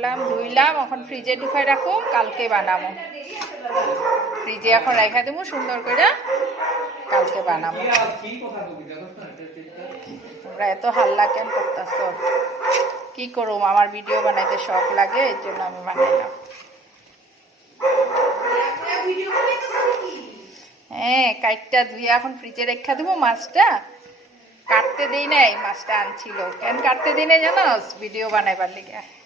কাটলাম ধুইলাম এখন ফ্রিজে ঢুকাই রাখুম কালকে বানাবো ফ্রিজে এখন রেখে দেবো সুন্দর করে কালকে বানাবো তোমরা এত হাল্লা কেন করতেছ কি করুম আমার ভিডিও বানাইতে শখ লাগে এর জন্য আমি বানাইলাম হ্যাঁ কাইটটা ধুয়ে এখন ফ্রিজে রেখা দেবো মাছটা কাটতে দেই নাই মাছটা আনছিল কেন কাটতে দিই নাই জানো ভিডিও বানাইবার লিগে